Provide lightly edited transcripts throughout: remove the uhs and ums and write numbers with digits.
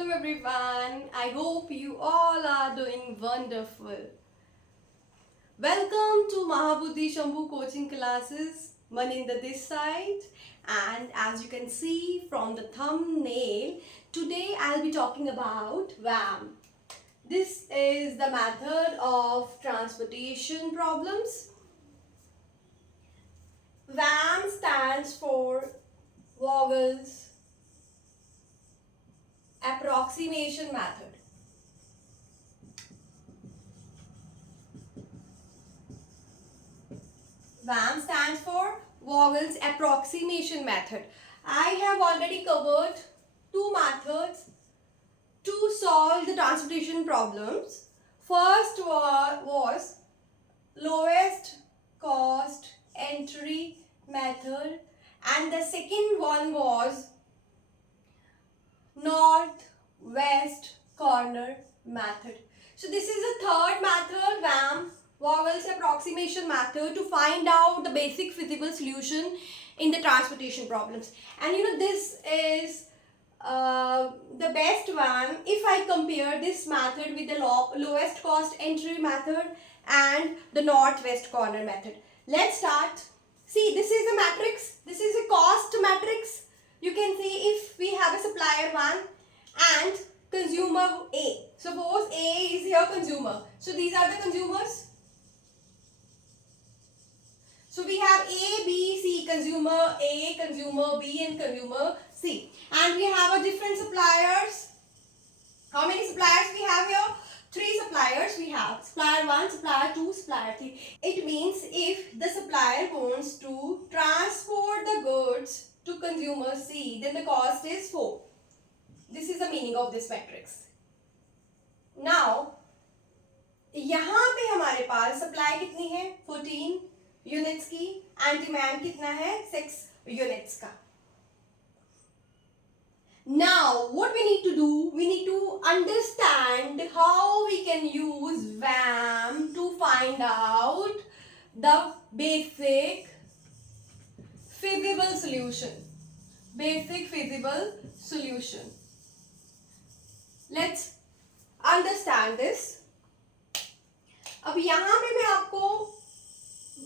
Hello everyone, I hope you all are doing wonderful. Welcome to Mahabuddhi Shambhu coaching classes, Maninda this side, and as you can see from the thumbnail, today I'll be talking about VAM. This is the method of transportation problems. VAM stands for Vogels Approximation Method. VAM stands for Vogels Approximation Method. I have already covered two methods to solve the transportation problems. First was lowest cost entry method, and the second one was north-west corner method. So this is the third method, VAM, Vogels Approximation Method, to find out the basic feasible solution in the transportation problems. And you know, this is the best one if I compare this method with the lowest cost entry method and the northwest corner method. Let's start. See, this is a matrix. This is a cost matrix. You can see if we have a supplier 1 and consumer A. Suppose A is here consumer. So these are the consumers. So we have A, B, C, consumer A, consumer B and consumer C. And we have a different suppliers. How many suppliers we have here? 3 suppliers we have. Supplier 1, supplier 2, supplier 3. It means if the supplier wants to transport the goods to consumer C, then the cost is 4. This is the meaning of this matrix. Now, यहाँ पे हमारे पास supply कितनी है? 14 units की, and demand कितना है? 6 units का. Now, what we need to do? We need to understand how we can use VAM to find out the basic feasible solution. Basic feasible solution. Let's understand this. अब यहाँ पे मैं आपको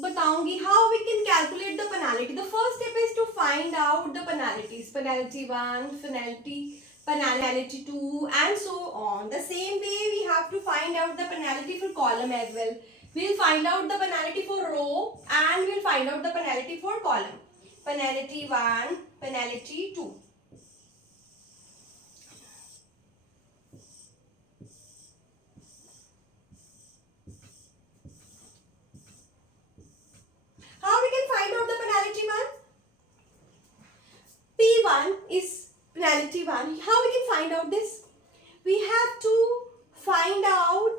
बताऊंगी how we can calculate the penalty. The first step is to find out the penalties. Penalty 1, penalty 2 and so on. The same way we have to find out the penalty for column as well. We'll find out the penalty for row and we'll find out the penalty for column. Penalty 1, penalty 2. How we can find out the penalty 1? P1 is penalty 1. How we can find out this? We have to find out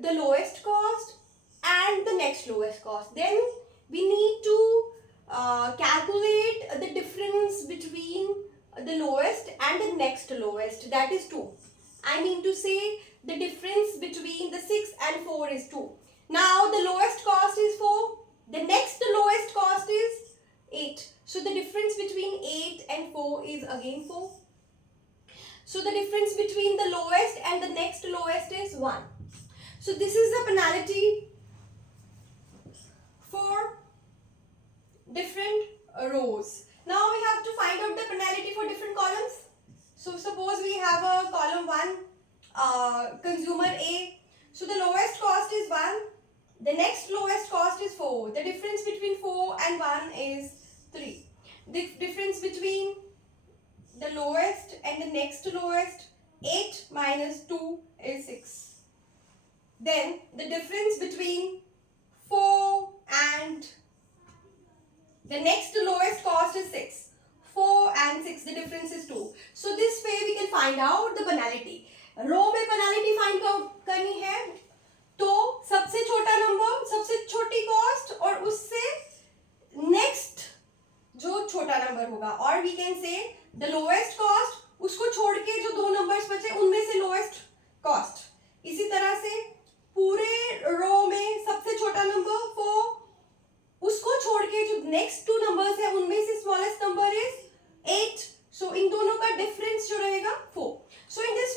the lowest cost and the next lowest cost. Then we need to calculate the difference between the lowest and the next lowest, that is 2. I mean to say the difference between the 6 and 4 is 2. Now the lowest cost is 4. The next lowest cost is 8. So the difference between 8 and 4 is again 4. So the difference between the lowest and the next lowest is 1. So this is the penalty for different rows. Now we have to find out the penalty for different columns. So suppose we have a column 1, consumer A. So the lowest cost is 1. The next lowest cost is 4. The difference between 4 and 1 is 3. The difference between the lowest and the next lowest, 8 minus 2 is 6. Then the difference between 4 and the next lowest cost is 6. 4 and 6, the difference is 2. So this way we can find out the penalty. रो में penalty find out करनी है तो सबसे छोटा number, सबसे छोटी cost और उससे नेक्स्ट जो छोटा नंबर होगा, और we can say the lowest cost उसको छोड़ के जो 2 नंबर्स बचे उनमें से लोएस्ट कॉस्ट. इसी तरह से पूरे रो में सबसे छोटा नंबर 4, उसको छोड़ के जो नेक्स्ट 2 नंबर्स है उनमें से स्मॉलेस्ट नंबर इज 8. सो इन दोनों का डिफरेंस जो रहेगा 4. सो in this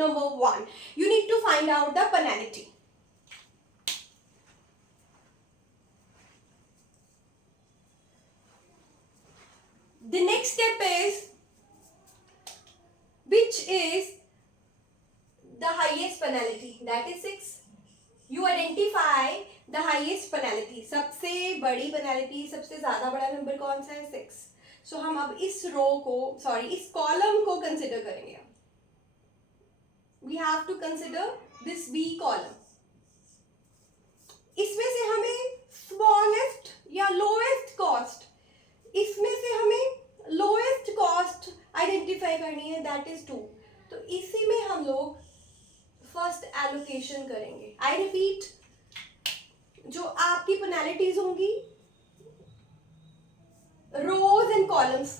number 1. You need to find out the penalty. The next step is, which is the highest penalty, that is 6. You identify the highest penalty. सबसे बड़ी penalty, सबसे ज़्यादा बड़ा number कौन सा है? 6. So हम अब इस रो को, इस कॉलम को कंसिडर करेंगे. We have to consider this B column. इसमें से हमें smallest या lowest cost, इसमें से हमें lowest cost identify करनी है, that is 2. तो इसी में हम लोग फर्स्ट एलोकेशन करेंगे. आई रिपीट, जो आपकी पेनल्टीज होंगी रोज एंड कॉलम्स,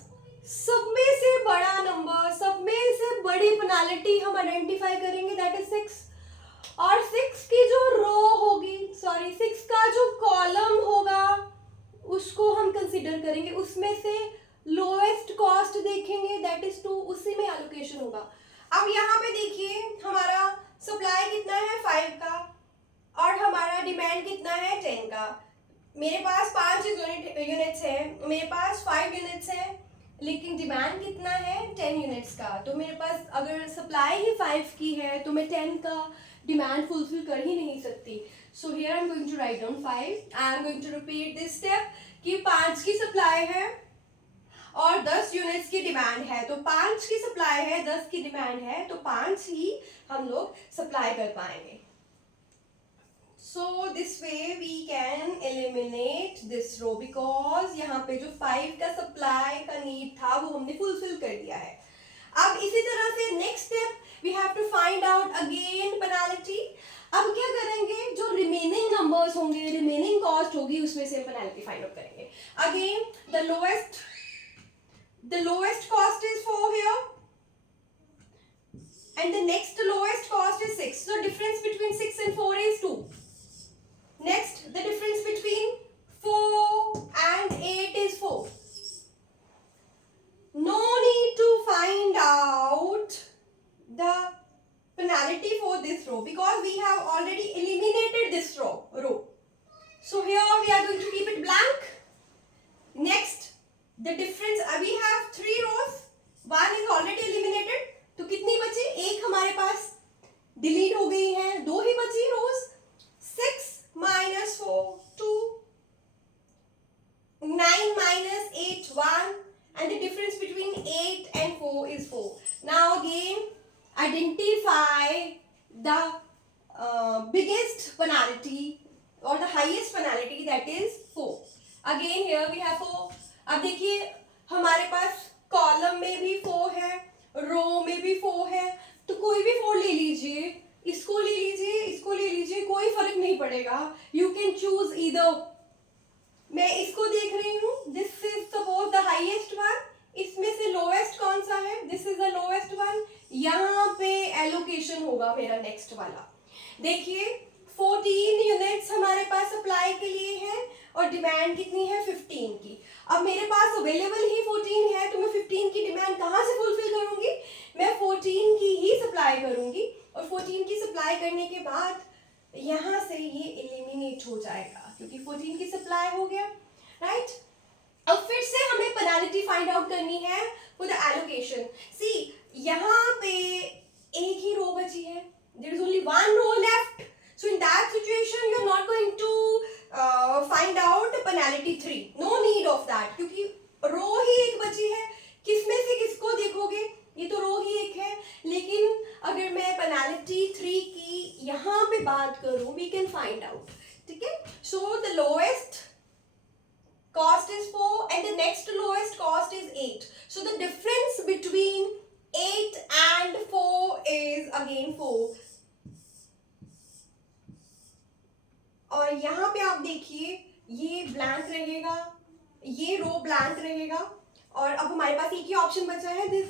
सब में से बड़ा नंबर, सब में से बड़ी पेनल्टी हम आइडेंटिफाई करेंगे, दैट इज 6. और 6 की जो रो होगी, 6 का जो कॉलम होगा उसको हम कंसीडर करेंगे, उसमें से लोएस्ट कॉस्ट देखेंगे, दैट इज 2. उसी में एलोकेशन होगा. अब यहाँ पे देखिए, हमारा सप्लाई कितना है? 5 का, और हमारा डिमांड कितना है? 10 का. मेरे पास 5 यूनिट्स है, मेरे पास 5 यूनिट्स है, लेकिन डिमांड कितना है? 10 यूनिट्स का. तो मेरे पास अगर सप्लाई ही 5 की है तो मैं 10 का डिमांड फुलफिल कर ही नहीं सकती. So here I am going to write down 5. I am going to repeat this step कि 5 की सप्लाई है और 10 यूनिट्स की डिमांड है. तो 5 की सप्लाई है, 10 की डिमांड है, तो 5 ही हम लोग सप्लाई कर पाएंगे. So this way we can eliminate this row, because यहाँ पे जो 5 का सप्लाई का नीड था वो हमने फुलफिल कर दिया है. अब इसी तरह से next step we have to find out again penalty. अब क्या करेंगे? जो रिमेनिंग नंबर्स होंगे, रिमेनिंग कॉस्ट होगी, उसमें से पेनल्टी फाइंड आउट करेंगे. Again the lowest cost is 4 here, and the next lowest cost is 6. So difference between 6 and 4 is 2. Next, the difference between 4 and 8 is 4. No need to find out the penalty for this row because we have already eliminated this row. So here we are going to keep it blank. Next, the difference, we have 3 rows, 1 is already eliminated. तो कितनी बची? एक हमारे पास delete हो गई है, 2 ही बची रोज. 6 minus 4 2, 9 minus 8 1, and the difference between 8 and 4 is 4. Now again identify the biggest penalty or the highest penalty, that is 4. Again here we have 4. अब देखिए, हमारे पास कॉलम में भी 4 है, रो में भी 4 है, तो कोई भी 4 ले लीजिए, इसको ले लीजिए, इसको ले लीजिए, कोई फर्क नहीं पड़ेगा. You can choose either. मैं इसको देख रही हूँ, this is suppose the highest one, इसमें से लोएस्ट कौन सा है? This is the lowest one. यहाँ पे एलोकेशन होगा मेरा नेक्स्ट वाला. देखिए 14 यूनिट्स हमारे पास सप्लाई के लिए है और डिमांड कितनी है? 15 की. अब मेरे पास अवेलेबल ही 14 है, तो मैं 15 की डिमांड कहाँ से फुलफिल करूंगी? मैं 14 की ही सप्लाई करूंगी, और 14 की सप्लाई करने के बाद यहाँ से ये एलिमिनेट हो जाएगा क्योंकि 14 की सप्लाई हो गया, राइट. अब फिर से हमें पेनल्टी फाइंड आउट करनी है फॉर द एलोकेशन. सी, यहाँ पे एक ही रो बची है, there is only 1 row left. So in that situation you are not going to find out penalty 3. No need of that, क्योंकि रो ही एक बची है. किसमें से किसको देखोगे? ये तो रो ही एक है. लेकिन अगर मैं पेनल्टी 3 की यहाँ पे बात करूँ, we can find out. ठीक है? So the lowest cost is 4 and the next lowest cost is 8. So the difference between 8 and 4 is again 4. और यहाँ पे आप देखिए, ये ब्लैंक रहेगा, ये रो ब्लैंक रहेगा, और अब हमारे पास एक ही ऑप्शन बचा है, दिस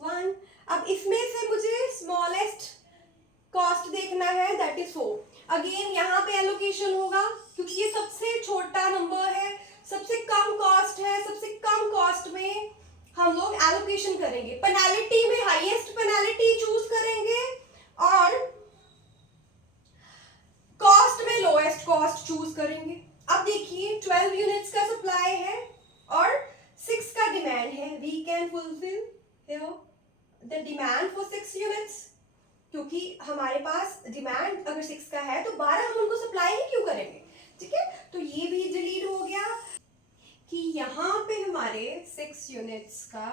वन. अब इसमें से मुझे स्मॉलेस्ट कॉस्ट देखना है, दैट इज 4. अगेन यहाँ पे एलोकेशन होगा क्योंकि ये सबसे छोटा नंबर है, सबसे कम कॉस्ट है. सबसे कम कॉस्ट में हम लोग एलोकेशन करेंगे, पेनाल्टी में हाईएस्ट पेनाल्टी चूज करेंगे और कॉस्ट में लोएस्ट कॉस्ट चूज करेंगे। अब देखिए 12 यूनिट्स का सप्लाई है और 6 का डिमांड है, we can fulfil here the demand for 6 units, क्योंकि हमारे पास डिमांड अगर 6 का है तो 12 हम उनको सप्लाई ही क्यों करेंगे, ठीक है। तो ये भी डिलीट हो गया कि यहाँ पे हमारे 6 यूनिट्स का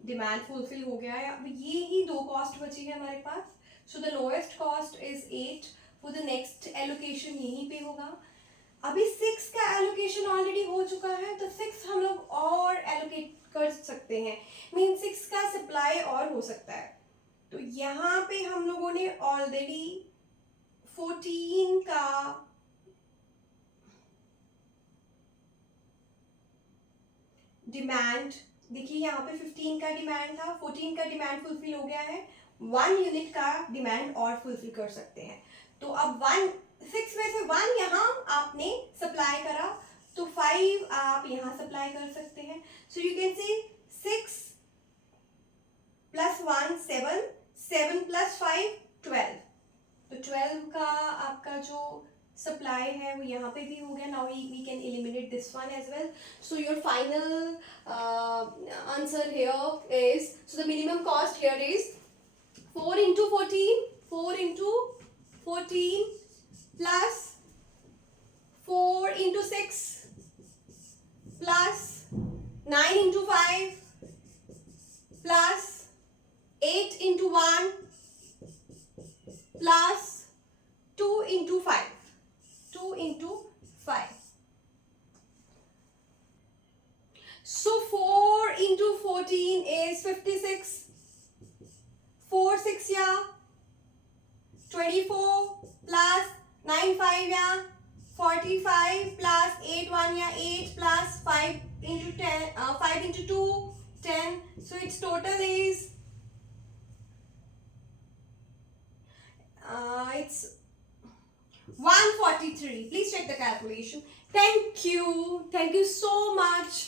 डिमांड फुलफिल हो गया है। अब ये ही दो कॉस्ट बची है हमारे पास, so the lowest cost is 8 for the next allocation यहीं पे होगा। अभी 6 का एलोकेशन ऑलरेडी हो चुका है तो 6 हम लोग और एलोकेट कर सकते हैं, मीन 6 का सप्लाई और हो सकता है। तो यहाँ पे हम लोगों ने ऑलरेडी 14 का डिमांड, देखिए यहाँ पे 15 का डिमांड था, 14 का डिमांड फुलफिल हो गया है, 1 यूनिट का डिमांड और फुलफिल कर सकते हैं। तो अब 6 में से 1 यहाँ आपने सप्लाई करा तो 5 आप यहाँ सप्लाई कर सकते हैं। So you can see 6 plus 1 7, 7 plus 5 12, तो 12 का आपका जो सप्लाई है वो यहाँ पे भी हो गया। Now we can eliminate this one as well. So your final answer here is, so the minimum cost here is 4 into 14, 4 into 14 plus 4 into 6 plus 9 into 5 plus 8 into 1 plus 2 into 5. 2 into 5. So 4 into 14 is 56. 4 6 yeah 24 plus 9 5 yeah 45 plus 8 1 yeah 8 plus 5 into 10 5 into 2 10. So its total is it's 143. Please check the calculation. Thank you so much.